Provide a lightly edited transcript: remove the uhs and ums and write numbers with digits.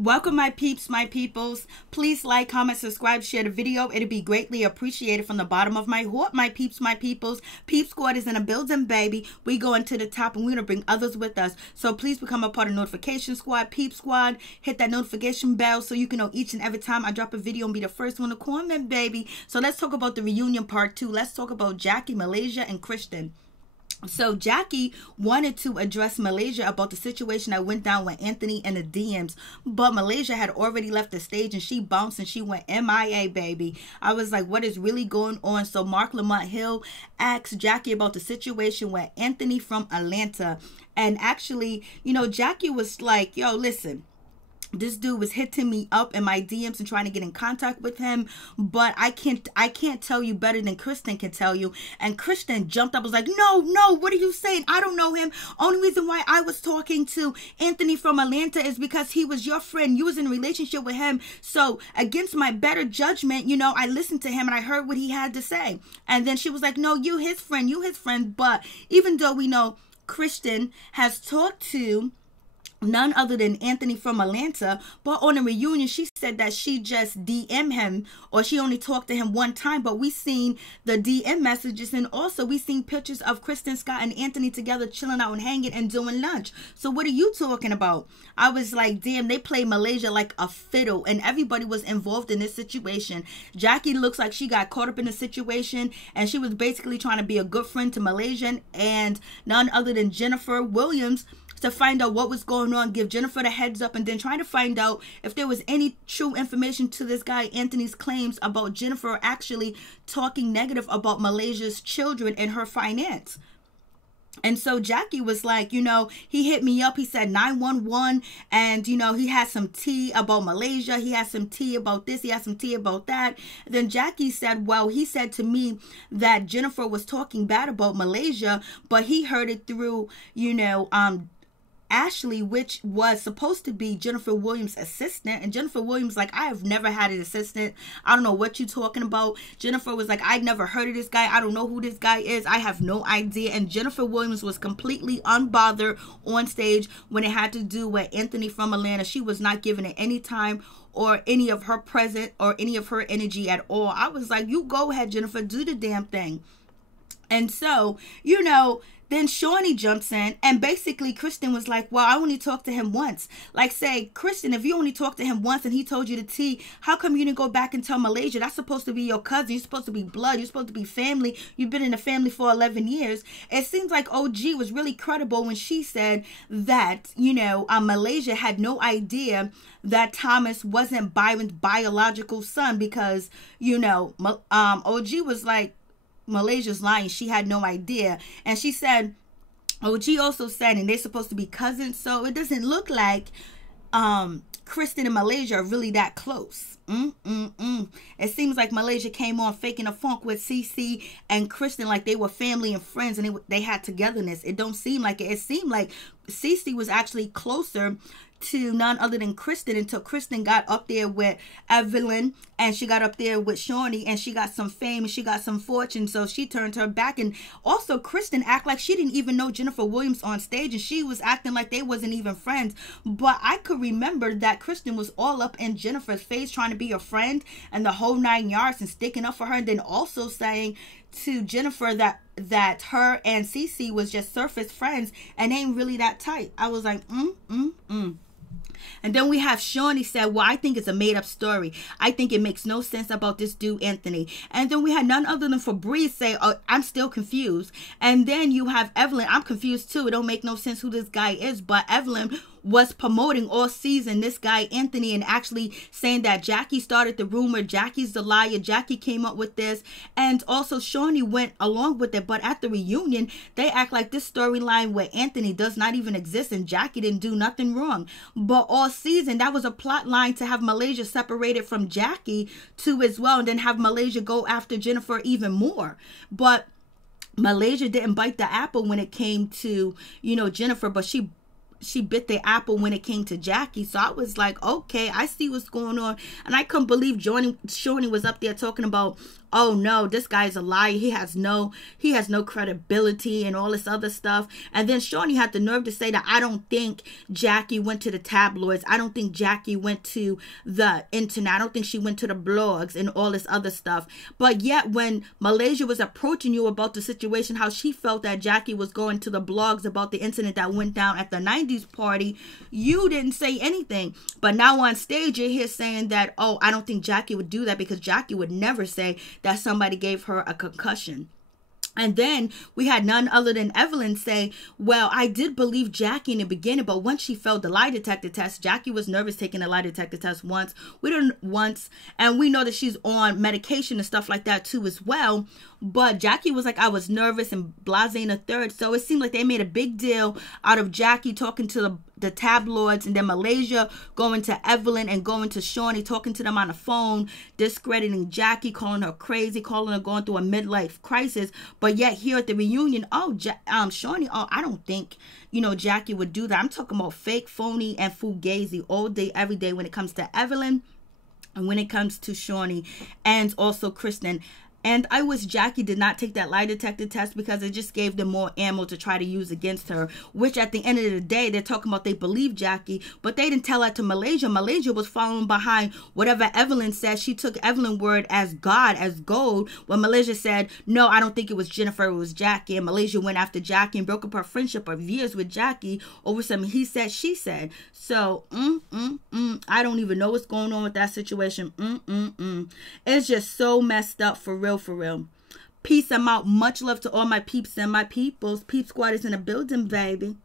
Welcome, my peeps, my peoples. Please like, comment, subscribe, share the video. It'd be greatly appreciated from the bottom of my heart, my peeps, my peoples. Peep Squad is in a building, baby. We going to the top and we're going to bring others with us. So please become a part of Notification Squad, Peep Squad. Hit that notification bell so you can know each and every time I drop a video and be the first one to comment, baby. So let's talk about the reunion part 2. Let's talk about Jackie, Malaysia, and Kristen. So Jackie wanted to address Malaysia about the situation that went down with Anthony and the DMs, but Malaysia had already left the stage and she bounced and she went MIA, baby. I was like, what is really going on? So Mark Lamont Hill asked Jackie about the situation with Anthony from Atlanta, and actually, you know, Jackie was like, yo, listen, this dude was hitting me up in my DMs and trying to get in contact with him, but I can't tell you better than Kristen can tell you. And Kristen jumped up, was like, no, what are you saying? I don't know him. Only reason why I was talking to Anthony from Atlanta is because he was your friend. You was in a relationship with him. So against my better judgment, you know, I listened to him and I heard what he had to say. And then she was like, no, you his friend. But even though we know Kristen has talked to none other than Anthony from Atlanta, but on a reunion she said that she just DM him, or she only talked to him one time, but we seen the DM messages, and also we seen pictures of Kristen, Scott, and Anthony together chilling out and hanging and doing lunch. So what are you talking about? I was like, damn, they play Malaysia like a fiddle, and everybody was involved in this situation. Jackie looks like she got caught up in the situation, and she was basically trying to be a good friend to Malaysian and none other than Jennifer Williams, to find out what was going on, give Jennifer the heads up, and then trying to find out if there was any true information to this guy Anthony's claims about Jennifer actually talking negative about Malaysia's children and her finance. And so Jackie was like, you know, he hit me up. He said 911, and, you know, he had some tea about Malaysia. He had some tea about this. He had some tea about that. And then Jackie said, well, he said to me that Jennifer was talking bad about Malaysia, but he heard it through, you know, Ashley, which was supposed to be Jennifer Williams' assistant. And Jennifer Williams like, I have never had an assistant. I don't know what you're talking about. Jennifer was like, I've never heard of this guy. I don't know who this guy is. I have no idea. And Jennifer Williams was completely unbothered on stage when it had to do with Anthony from Atlanta. She was not giving it any time or any of her present or any of her energy at all. I was like, you go ahead, Jennifer, do the damn thing. And so, you know, then Shawnee jumps in, and basically Kristen was like, well, I only talked to him once. Like, say, Kristen, if you only talked to him once and he told you the tea, how come you didn't go back and tell Malaysia? That's supposed to be your cousin. You're supposed to be blood. You're supposed to be family. You've been in the family for 11 years. It seems like OG was really credible when she said that, you know, Malaysia had no idea that Thomas wasn't Byron's biological son because, you know, OG was like, Malaysia's lying. She had no idea. And she said, OG also said, and they're supposed to be cousins, so it doesn't look like Kristen and Malaysia are really that close. It seems like Malaysia came on faking a funk with CC and Kristen like they were family and friends, and they had togetherness. It don't seem like it. It seemed like CC was actually closer to none other than Kristen until Kristen got up there with Evelyn, and she got up there with Shawnee, and she got some fame and she got some fortune, so she turned her back. And also Kristen act like she didn't even know Jennifer Williams on stage, and she was acting like they wasn't even friends. But I could remember that Kristen was all up in Jennifer's face trying to be a friend and the whole 9 yards and sticking up for her, and then also saying to Jennifer that her and Cece was just surface friends and ain't really that tight. I was like, And then we have Shawnee said, well, I think it's a made-up story. I think it makes no sense about this dude, Anthony. And then we had none other than Febreze say, oh, I'm still confused. And then you have Evelyn. I'm confused too. It don't make no sense who this guy is. But Evelyn was promoting all season this guy Anthony, and actually saying that Jackie started the rumor, Jackie's the liar, Jackie came up with this, and also Shawnee went along with it. But at the reunion they act like this storyline where Anthony does not even exist and Jackie didn't do nothing wrong. But all season that was a plot line to have Malaysia separated from Jackie too as well, and then have Malaysia go after Jennifer even more. But Malaysia didn't bite the apple when it came to, you know, Jennifer, but she bit the apple when it came to Jackie. So I was like, okay, I see what's going on. And I couldn't believe Shawnee was up there talking about oh no, this guy's a liar. He has no credibility and all this other stuff. And then Shaunie had the nerve to say that I don't think Jackie went to the tabloids. I don't think Jackie went to the internet. I don't think she went to the blogs and all this other stuff. But yet when Malaysia was approaching you about the situation, how she felt that Jackie was going to the blogs about the incident that went down at the 90s party, you didn't say anything. But now on stage, you're here saying that, oh, I don't think Jackie would do that, because Jackie would never say that somebody gave her a concussion. And then we had none other than Evelyn say, well, I did believe Jackie in the beginning, but once she failed the lie detector test, Jackie was nervous taking the lie detector test once. And we know that she's on medication and stuff like that too as well. But Jackie was like, I was nervous and blasé in a third. So it seemed like they made a big deal out of Jackie talking to the tabloids, and then Malaysia going to Evelyn and going to Shaunie, talking to them on the phone, discrediting Jackie, calling her crazy, calling her going through a midlife crisis. But yet here at the reunion, Shaunie, I don't think, Jackie would do that. I'm talking about fake, phony, and fugazi all day, every day when it comes to Evelyn and when it comes to Shaunie and also Kristen. And I wish Jackie did not take that lie detector test, because it just gave them more ammo to try to use against her, which at the end of the day, they're talking about they believe Jackie, but they didn't tell that to Malaysia. Malaysia was following behind whatever Evelyn said. She took Evelyn's word as God, as gold, when Malaysia said, no, I don't think it was Jennifer, it was Jackie. And Malaysia went after Jackie and broke up her friendship of years with Jackie over some he said, she said. So, I don't even know what's going on with that situation. It's just so messed up, for real. For real. Peace. I'm out. Much love to all my peeps and my peoples. Peep Squad is in the building, baby.